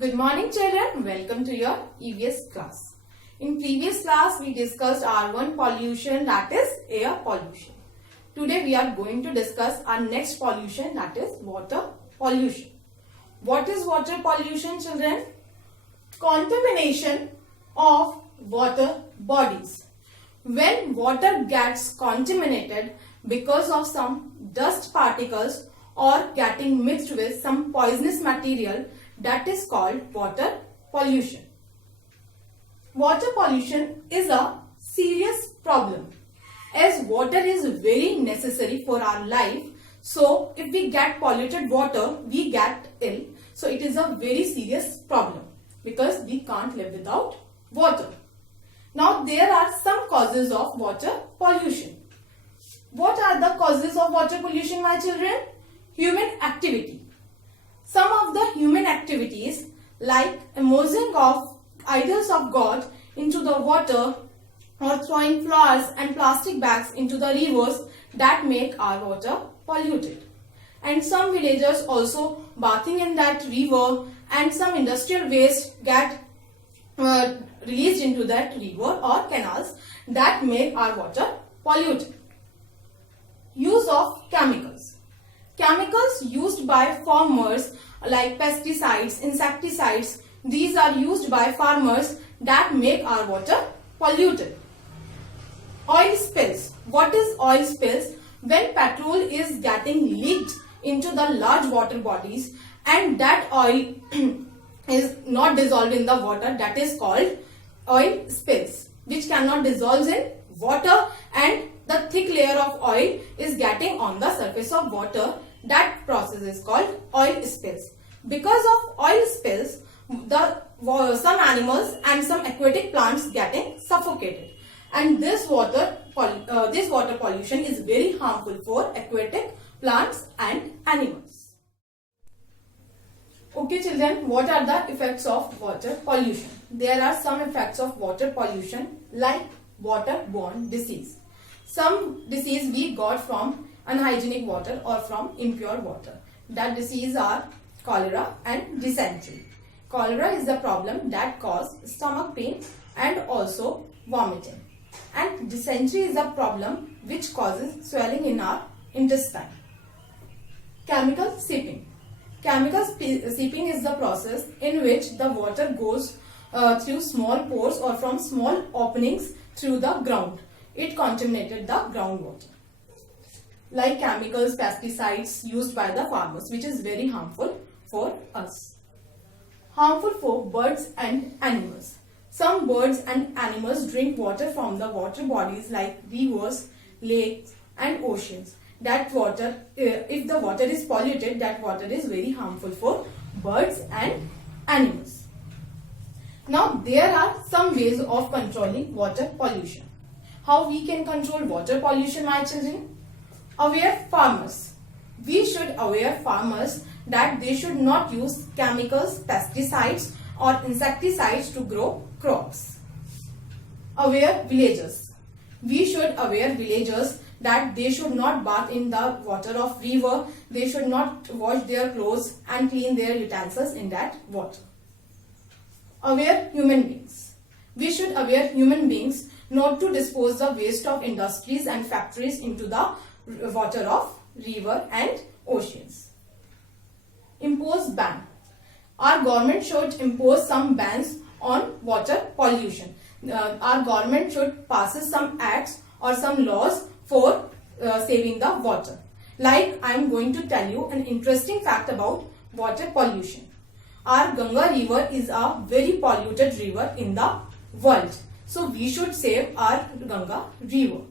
Good morning children, welcome to your EVS class. In previous class we discussed R1 pollution, that is air pollution. Today we are going to discuss our next pollution, that is water pollution. What is water pollution children? Contamination of water bodies. When water gets contaminated because of some dust particles or getting mixed with some poisonous material, that is called water pollution. Water pollution is a serious problem as water is very necessary for our life. So if we get polluted water, we get ill. So it is a very serious problem because we can't live without water. Now there are some causes of water pollution. What are the causes of water pollution, my children? Human activity. Some of the human activities like immersing of idols of God into the water or throwing flowers and plastic bags into the rivers that make our water polluted. And some villagers also bathing in that river and some industrial waste get released into that river or canals that make our water polluted. Use of chemicals. Chemicals used by farmers like pesticides, insecticides, these are used by farmers that make our water polluted. Oil spills. What is oil spills? When petrol is getting leaked into the large water bodies and that oil is not dissolved in the water, that is called oil spills, which cannot dissolve in water and the thick layer of oil is getting on the surface of water. That process is called oil spills. Because of oil spills, some animals and some aquatic plants getting suffocated, and this water pollution is very harmful for aquatic plants and animals. Okay children, what are the effects of water pollution? There are some effects of water pollution like waterborne disease. Some disease we got from unhygienic water or from impure water. That disease are cholera and dysentery. Cholera is the problem that causes stomach pain and also vomiting. And dysentery is a problem which causes swelling in our intestine. Chemical seeping. Chemical seeping is the process in which the water goes through small pores or from small openings through the ground. It contaminated the groundwater. Like chemicals, pesticides used by the farmers, which is very harmful for us. Harmful for birds and animals. Some birds and animals drink water from the water bodies like rivers, lakes and oceans. That water, if the water is polluted, that water is very harmful for birds and animals. Now there are some ways of controlling water pollution. How we can control water pollution, my children? Aware farmers. We should aware farmers that they should not use chemicals, pesticides or insecticides to grow crops. Aware villagers. We should aware villagers that they should not bath in the water of river. They should not wash their clothes and clean their utensils in that water. Aware human beings. We should aware human beings not to dispose the waste of industries and factories into the water of river and oceans. Impose ban. Our government should impose some bans on water pollution. Our government should pass some acts or some laws for saving the water. Like I am going to tell you an interesting fact about water pollution. Our Ganga river is a very polluted river in the world. So we should save our Ganga river.